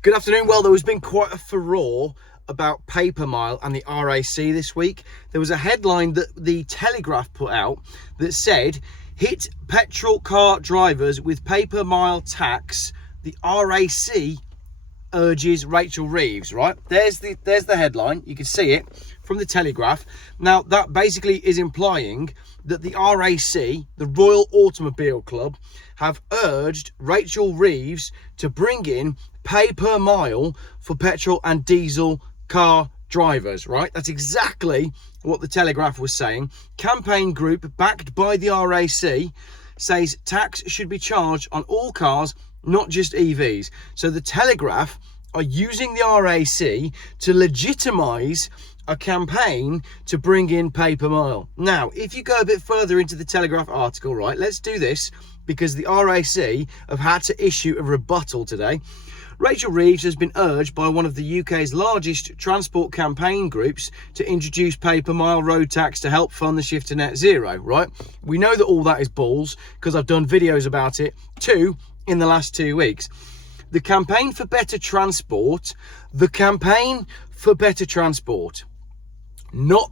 Good afternoon. Well, there has been quite a furore about paper mile and the RAC this week. There was a headline that the Telegraph put out that said, hit petrol car drivers with paper mile tax, the RAC urges Rachel Reeves, right? There's the headline. You can see it from the Telegraph. Now, that basically is implying that the RAC, the Royal Automobile Club, have urged Rachel Reeves to bring in pay per mile for petrol and diesel car drivers, right? That's exactly what the Telegraph was saying. Campaign group backed by the RAC says tax should be charged on all cars, not just EVs. So the Telegraph are using the RAC to legitimise a campaign to bring in pay per mile. Now, if you go a bit further into the Telegraph article, right, let's do this because the RAC have had to issue a rebuttal today. Rachel Reeves has been urged by one of the UK's largest transport campaign groups to introduce pay per mile road tax to help fund the shift to net zero, right? We know that all that is balls because I've done videos about it too in the last 2 weeks. The campaign for better transport, not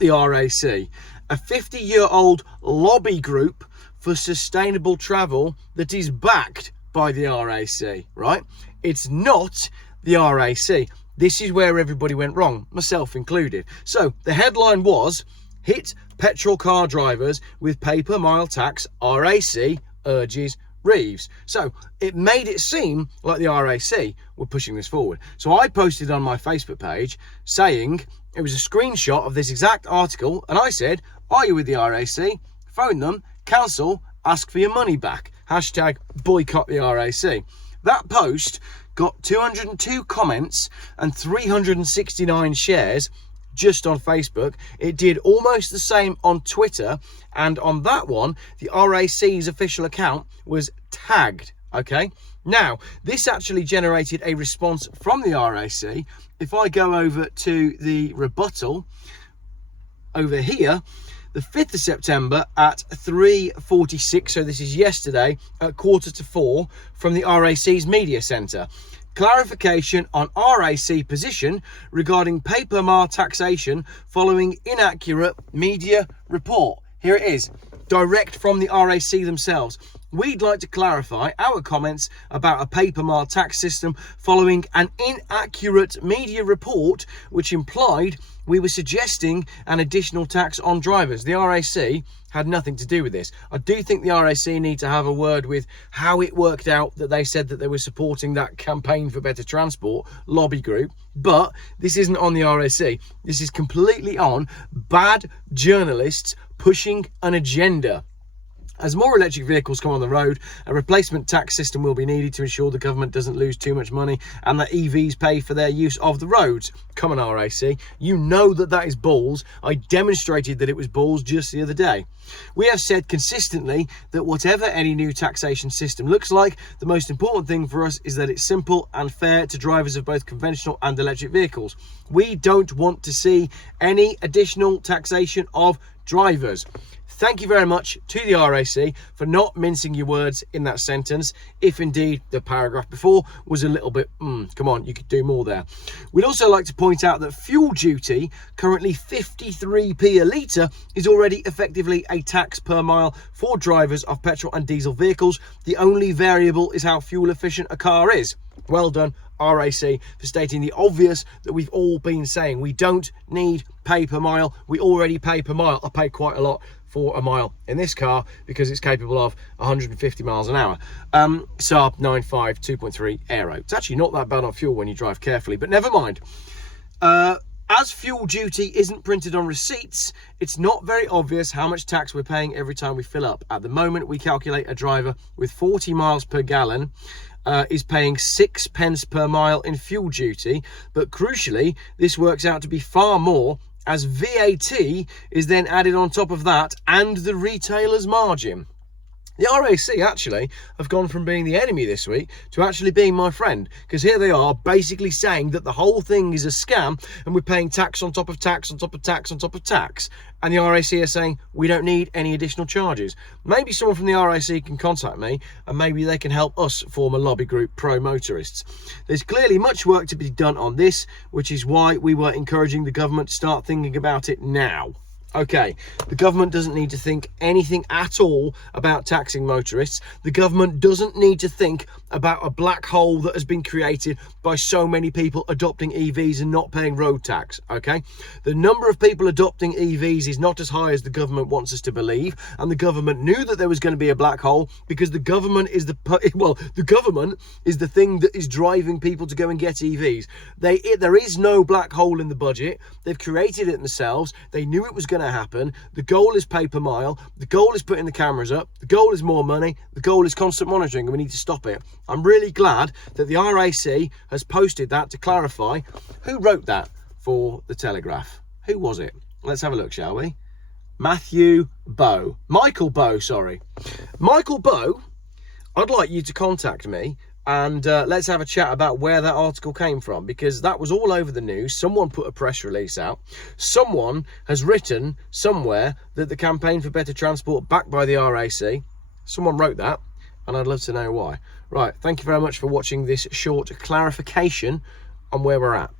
the RAC, a 50-year-old lobby group for sustainable travel that is backed by the RAC, right? It's not the RAC. This is where everybody went wrong, myself included. So the headline was, hit petrol car drivers with pay per mile tax, RAC urges Reeves. So it made it seem like the RAC were pushing this forward. So I posted on my Facebook page saying, it was a screenshot of this exact article, and I said, are you with the RAC? Phone them, cancel, ask for your money back. Hashtag boycott the RAC. That post got 202 comments and 369 shares just on Facebook. It did almost the same on Twitter, and on that one, the RAC's official account was tagged, okay? Now, this actually generated a response from the RAC. If I go over to the rebuttal over here, the 5th of September at 3:46, so this is yesterday at 3:45 from the RAC's media centre. Clarification on RAC position regarding pay per mile taxation following inaccurate media report. Here it is, direct from the RAC themselves. We'd like to clarify our comments about a pay per mile tax system following an inaccurate media report which implied we were suggesting an additional tax on drivers. The RAC had nothing to do with this. I do think the RAC need to have a word with how it worked out that they said that they were supporting that campaign for better transport lobby group, but this isn't on the RAC. This is completely on bad journalists pushing an agenda. As more electric vehicles come on the road, a replacement tax system will be needed to ensure the government doesn't lose too much money and that EVs pay for their use of the roads. Come on, RAC. You know that is balls. I demonstrated that it was balls just the other day. We have said consistently that whatever any new taxation system looks like, the most important thing for us is that it's simple and fair to drivers of both conventional and electric vehicles. We don't want to see any additional taxation of drivers. Thank you very much to the RAC for not mincing your words in that sentence, if indeed the paragraph before was a little bit, come on, you could do more there. We'd also like to point out that fuel duty, currently 53p a litre, is already effectively a tax per mile for drivers of petrol and diesel vehicles. The only variable is how fuel efficient a car is. Well done, RAC, for stating the obvious that we've all been saying. We don't need pay per mile. We already pay per mile. I pay quite a lot for a mile in this car because it's capable of 150 miles an hour. Saab 95 2.3 Aero. It's actually not that bad on fuel when you drive carefully, but never mind. As fuel duty isn't printed on receipts, it's not very obvious how much tax we're paying every time we fill up. At the moment, we calculate a driver with 40 miles per gallon is paying 6 pence per mile in fuel duty, but crucially, this works out to be far more as VAT is then added on top of that and the retailer's margin. The RAC actually have gone from being the enemy this week to actually being my friend, because here they are basically saying that the whole thing is a scam and we're paying tax on top of tax on top of tax on top of tax. And the RAC are saying we don't need any additional charges. Maybe someone from the RAC can contact me and maybe they can help us form a lobby group pro motorists. There's clearly much work to be done on this, which is why we were encouraging the government to start thinking about it now. Okay, the government doesn't need to think anything at all about taxing motorists. The government doesn't need to think about a black hole that has been created by so many people adopting EVs and not paying road tax, okay? The number of people adopting EVs is not as high as the government wants us to believe, and the government knew that there was going to be a black hole because the government is the government is the thing that is driving people to go and get EVs. There is no black hole in the budget. They've created it themselves. They knew it was going to happen. The goal is pay per mile. The goal is putting the cameras up. The goal is more money. The goal is constant monitoring, and we need to stop it. I'm really glad that the RAC has posted that to clarify. Who wrote that for the Telegraph? Who was it? Let's have a look, shall we? Michael Bow, sorry. Michael Bow, I'd like you to contact me and let's have a chat about where that article came from, because that was all over the news. Someone put a press release out. Someone has written somewhere that the Campaign for Better Transport, backed by the RAC, someone wrote that, and I'd love to know why. Right, thank you very much for watching this short clarification on where we're at.